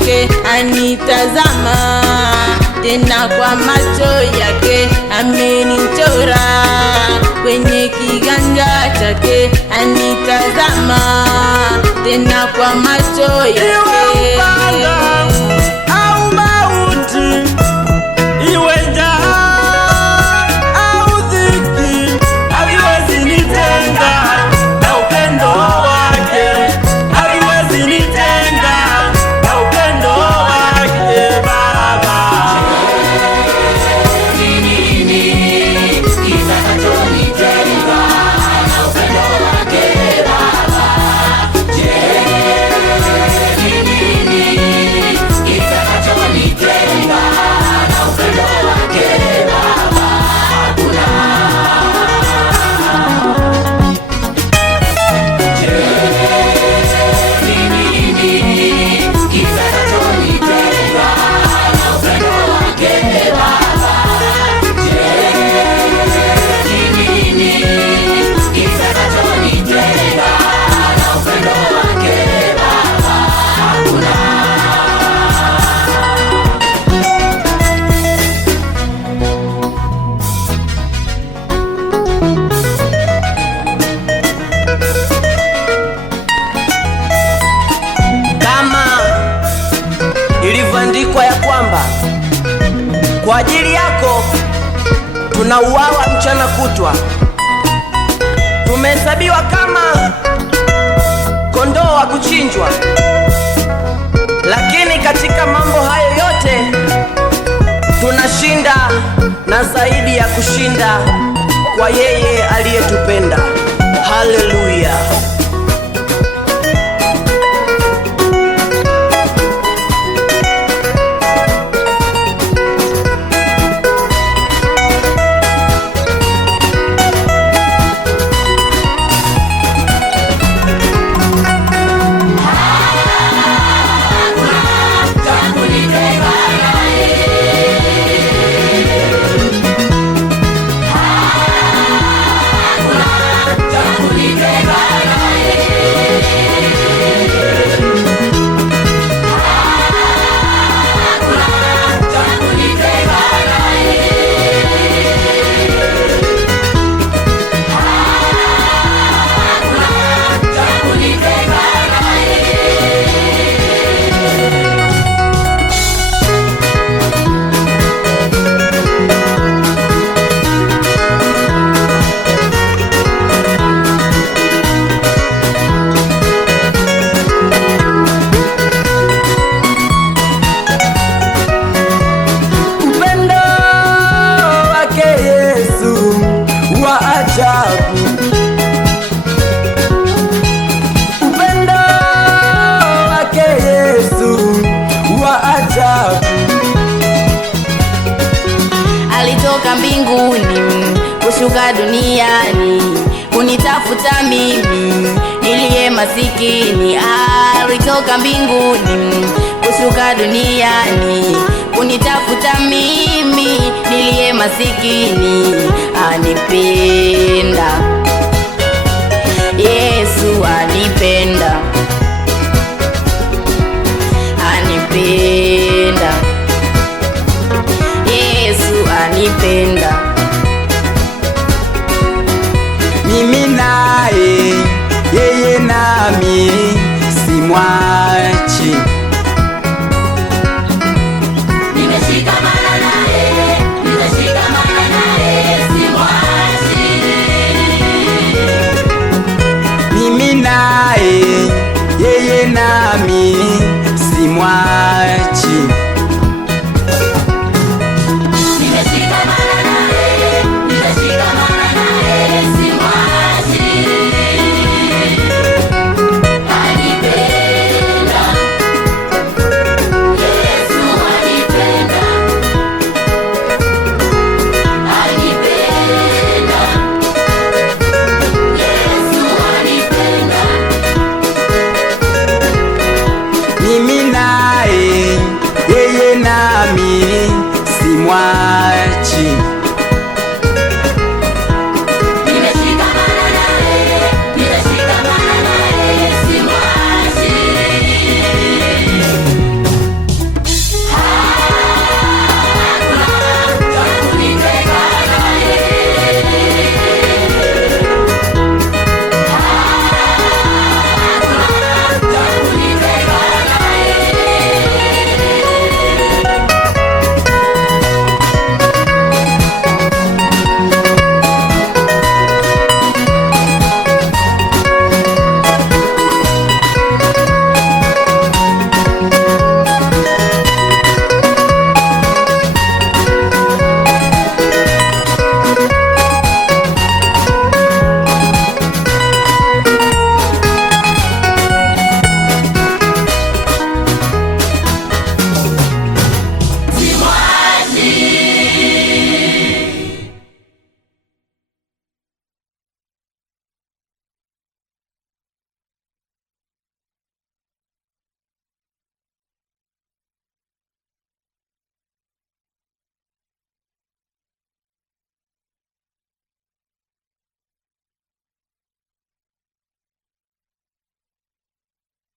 yake anitazama, tena kwa macho yake amenichora, kwenye kiganja chake anitazama, tena kwa macho yake. Au mauti, iwe njaa au dhiki, haviwezi nitenga na upendo wake, haviwezi nitenga na upendo wake Baba. Ni nini kitakachonitenga na upendo wake Baba? Je, ni nini kitakachonitenga na upendo wake Baba? Hakuna. Je, ni nini kitakachonitenga na upendo wake Baba? Je, ni nini kitakachonitenga na upendo wake Baba? Hakuna. Kama ilivyoandikwa ya kwamba kwa ajili yako tunauawa mchana kutwa, tumehesabiwa kama kondoo wa kuchinjwa, lakini katika mambo hayo yote tunashinda na zaidi ya kushinda kwa yeye aliyetupenda. Haleluya! Upendo wake Yesu wa ajabu. Alitoka mbinguni kushuka duniani kunitafuta mimi niliye masikini. Alitoka mbinguni kushuka duniani kunitafuta mimi niliye masikini. Anipenda Yesu, anipenda, anipenda Yesu, anipenda. Mimi naye, yeye nami, simwachi. Nimeshikamana naye, nimeshikamana naye, simwachi. Mimi naye, yeye nami, simwachi.